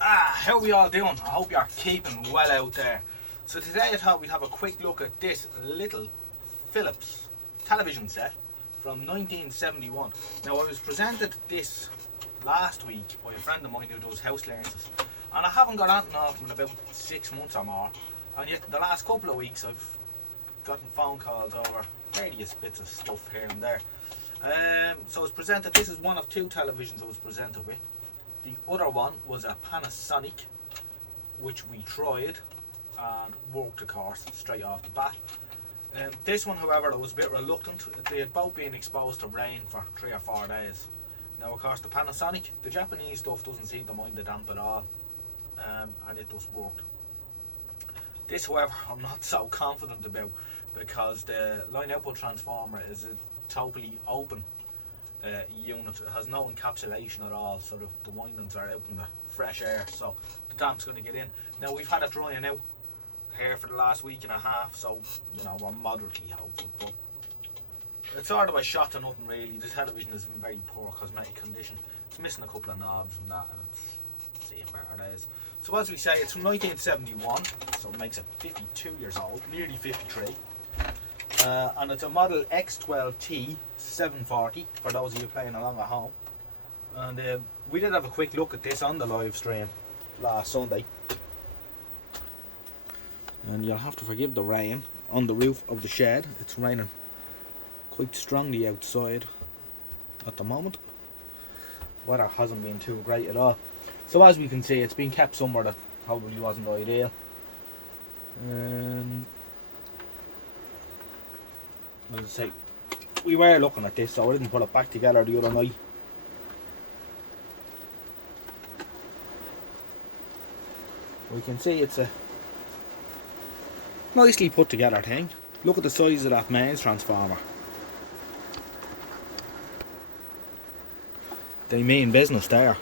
How are we all doing? I hope you're keeping well out there. So today I thought we'd have a quick look at this little Philips television set from 1971. Now I was presented this last week by a friend of mine who does house clearances, and I haven't got anything off him in about 6 months or more, and yet the last couple of weeks I've gotten phone calls over various bits of stuff here and there. So I was presented, this is one of two televisions I was presented with. The other one was a Panasonic, which we tried and worked, of course, straight off the bat. This one, however, I was a bit reluctant. They had both been exposed to rain for 3 or 4 days. Now, of course, the Panasonic, the Japanese stuff doesn't seem to mind the damp at all, and it just worked. This, however, I'm not so confident about, because the line output transformer is a totally open unit. It has no encapsulation at all, so the windings are out in the fresh air, so the damp's going to get in. Now, we've had it drying out here for the last week and a half, so you know, we're moderately hopeful, but it's sort of a shot to nothing really. The television is in very poor cosmetic condition. It's missing a couple of knobs and that, and it's seeing better days. So as we say, it's from 1971, so it makes it 52 years old, nearly 53. And it's a model X12T740 for those of you playing along at home. And we did have a quick look at this on the live stream last Sunday. And you'll have to forgive the rain on the roof of the shed. It's raining quite strongly outside at the moment. Weather hasn't been too great at all. So as we can see, it's been kept somewhere that probably wasn't ideal. As I say, we were looking at this, so I didn't put it back together the other night. We can see it's a nicely put together thing. Look at the size of that mains transformer. They mean business there.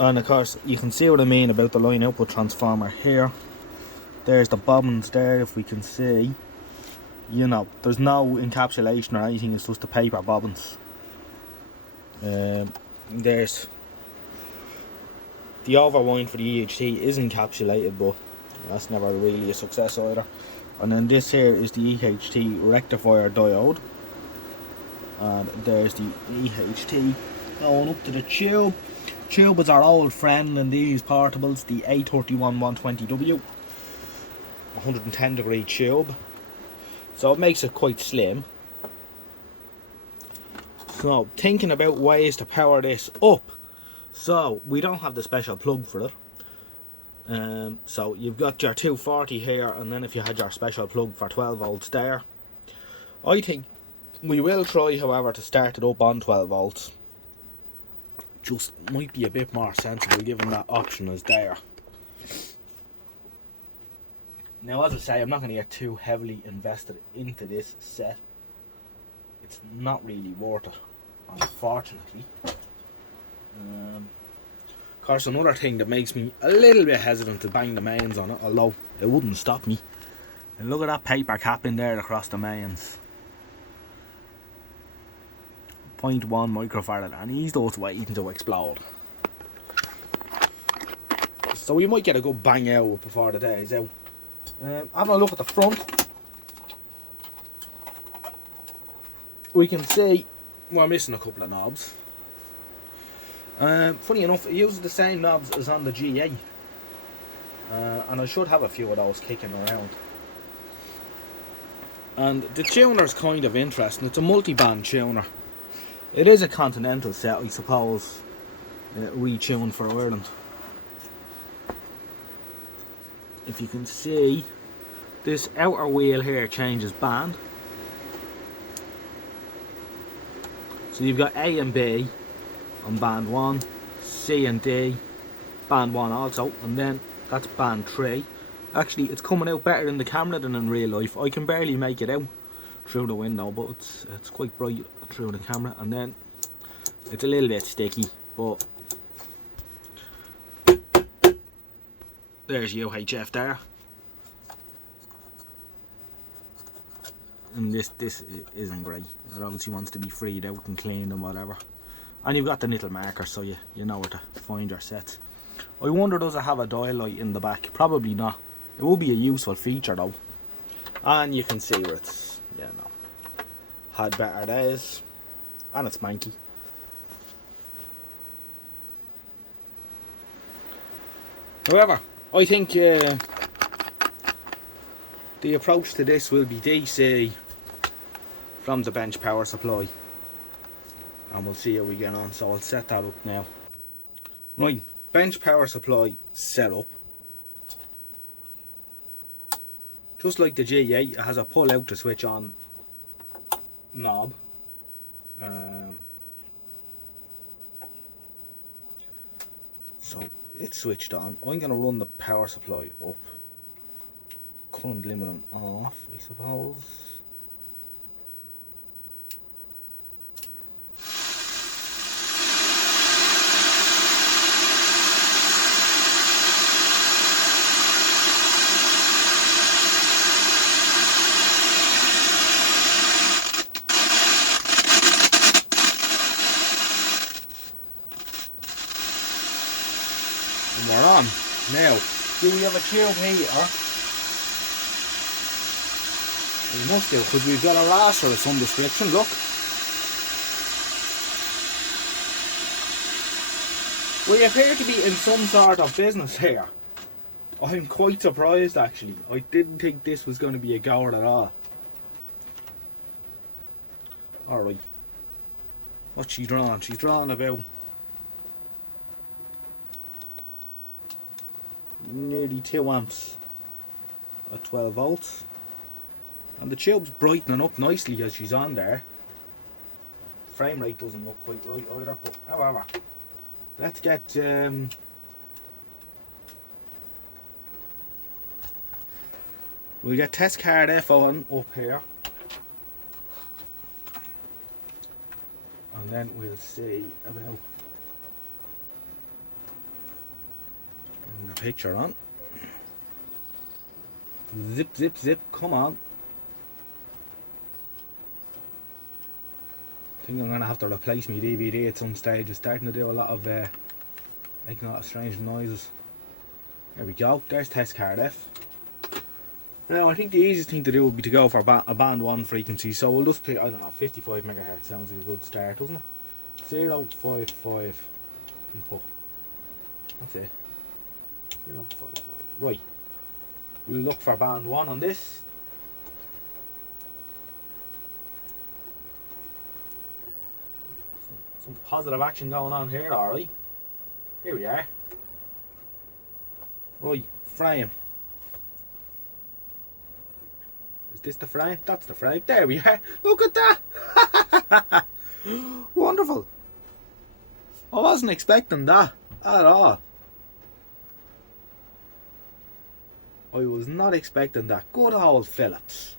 And of course, you can see what I mean about the line output transformer here. There's the bobbins there, if we can see. You know, there's no encapsulation or anything, it's just the paper bobbins. There's the overwind for the EHT is encapsulated, but that's never really a success either. And then this here is the EHT rectifier diode. And there's the EHT going up to the tube. Tube is our old friend in these portables, the A31120W, 110 degree tube, so it makes it quite slim. So thinking about ways to power this up, so we don't have the special plug for it. So you've got your 240 here, and then if you had your special plug for 12 volts there. I think we will try, however, to start it up on 12 volts. Just might be a bit more sensible given that option is there. Now, as I say, I'm not going to get too heavily invested into this set. It's not really worth it, unfortunately. Of course, another thing that makes me a little bit hesitant to bang the mains on it, although it wouldn't stop me. And look at that paper cap in there across the mains. 0.1 microfarad, and he's just waiting to explode. So we might get a good bang out before the day is out. Having a look at the front, we can see we're missing a couple of knobs. Funny enough, it uses the same knobs as on the GA, and I should have a few of those kicking around. And the tuner's kind of interesting. It's a multi-band tuner. It is a continental set, I suppose, retuned for Ireland. If you can see, this outer wheel here changes band. So you've got A and B on band 1, C and D, band 1 also, and then that's band 3. Actually, it's coming out better in the camera than in real life. I can barely make it out through the window, but it's quite bright through the camera, and then it's a little bit sticky, but there's UHF there. and this isn't great. It obviously wants to be freed out and cleaned and whatever. And you've got the little marker, so you know where to find your sets. I wonder, does it have a dial light in the back? Probably not. It will be a useful feature though. And you can see where it's, yeah, no, had better days, and it's manky. However, I think the approach to this will be DC from the bench power supply, and we'll see how we get on. So I'll set that up now. Right, bench power supply set up. Just like the G8, it has a pull out to switch on knob. So it's switched on. I'm going to run the power supply up. Current limit off, I suppose. And we're on. Now, do we have a tube heater? We must do, because we've got a raster of some description, look. We appear to be in some sort of business here. I'm quite surprised actually. I didn't think this was going to be a goer at all. Alright. What's she drawing? She's drawing about nearly 2 amps at 12 volts. And the tube's brightening up nicely as she's on there. Frame rate doesn't look quite right either, but however, let's get we'll get test card F on up here, and then we'll see about getting the picture on. Zip, zip, zip, come on. I think I'm going to have to replace my DVD at some stage. It's starting to do a lot of making a lot of strange noises. There we go, there's test card F. Now I think the easiest thing to do would be to go for a band 1 frequency, so we'll just pick, I don't know, 55 megahertz sounds like a good start, doesn't it? 055 input. That's it. 055. Right. We'll look for band 1 on this. Some positive action going on here, alright. Here we are. Right, frame. Is this the frame? That's the frame. There we are. Look at that. Wonderful. I wasn't expecting that at all. I was not expecting that. Good old Phillips.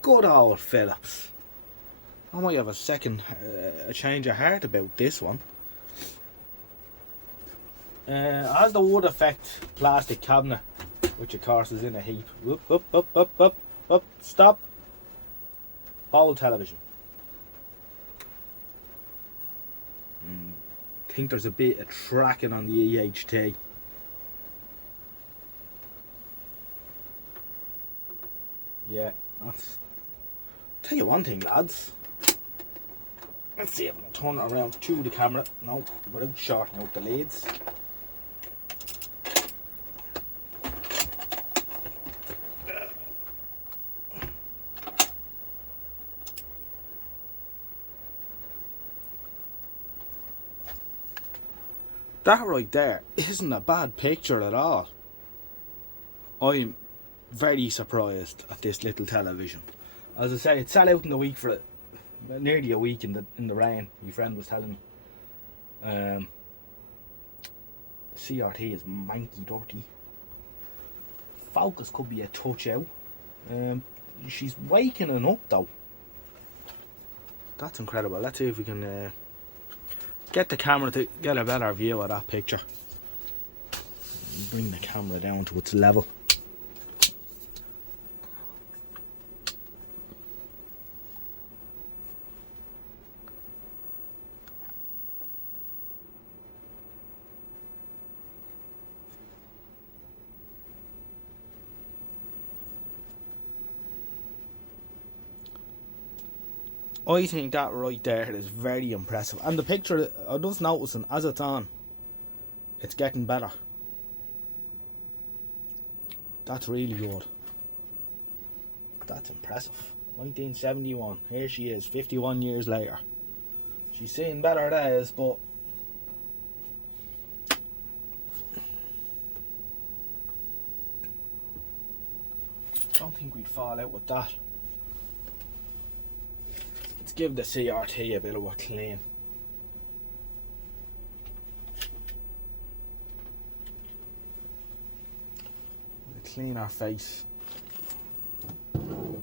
Good old Phillips. I might have a change of heart about this one. As the wood effect plastic cabinet, which of course is in a heap. Whoop, whoop, whoop, whoop, whoop, whoop, stop. Old television. Think there's a bit of tracking on the EHT. Yeah, that's... Tell you one thing, lads. Let's see if I can turn it around to the camera. No, without shorting out the leads. That right there isn't a bad picture at all. I'm very surprised at this little television. As I say, it sat out in the week for nearly a week in the rain. My friend was telling me. The CRT is manky dirty. Focus could be a touch out. She's waking up though. That's incredible. Let's see if we can get the camera to get a better view of that picture. Bring the camera down to its level. I think that right there is very impressive. And the picture, I'm just noticing as it's on, it's getting better. That's really good. That's impressive. 1971. Here she is, 51 years later. She's seen better days, but I don't think we'd fall out with that. Let's give the CRT a bit of a clean. We'll clean our face. Not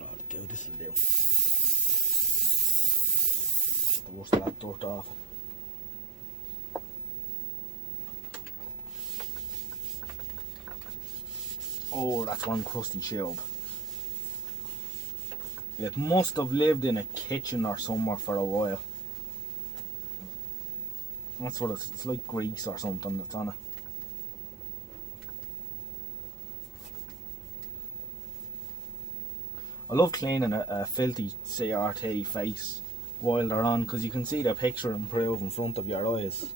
all to do, this will do. Get the worst of that dirt off. Oh, that's one crusty tube. It must have lived in a kitchen or somewhere for a while. That's what it's like grease or something that's on it. I love cleaning a filthy CRT face while they're on, because you can see the picture improve in front of your eyes.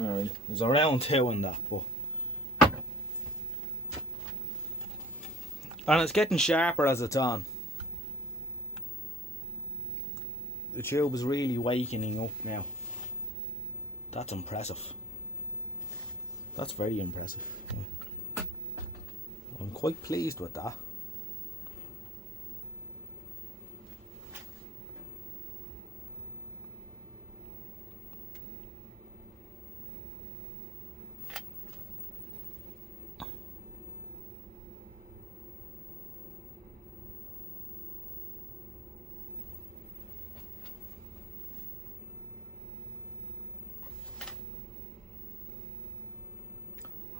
Alright, there's around 2 in that, but and it's getting sharper as it's on. The tube is really wakening up now. That's impressive. That's very impressive. Yeah. I'm quite pleased with that.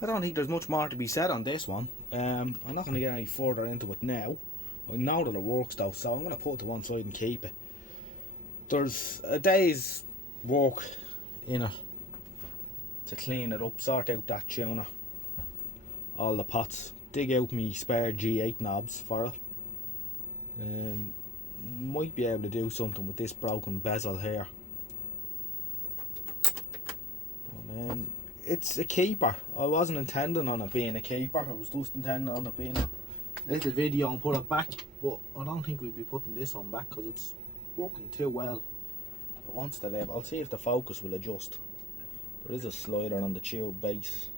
I don't think there's much more to be said on this one. I'm not going to get any further into it now. I know that it works though, so I'm going to put it to one side and keep it. There's a day's work in it to clean it up, sort out that tuner, all the pots, dig out me spare G8 knobs for it. Might be able to do something with this broken bezel here. And it's a keeper. I wasn't intending on it being a keeper. I was just intending on it being a little video and put it back. But I don't think we'll be putting this one back because it's working too well. It wants to live. I'll see if the focus will adjust. There is a slider on the tube base.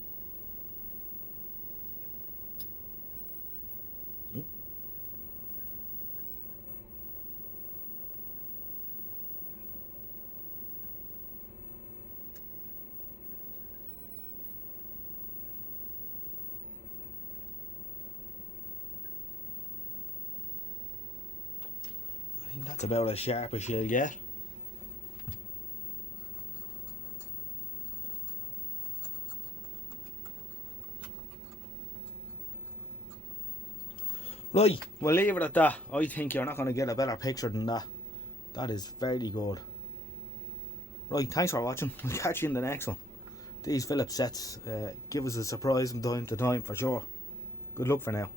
I think that's about as sharp as you'll get. Right, we'll leave it at that. I think you're not going to get a better picture than that. That is very good. Right, thanks for watching. I'll catch you in the next one. These Phillips sets give us a surprise from time to time for sure. Good luck for now.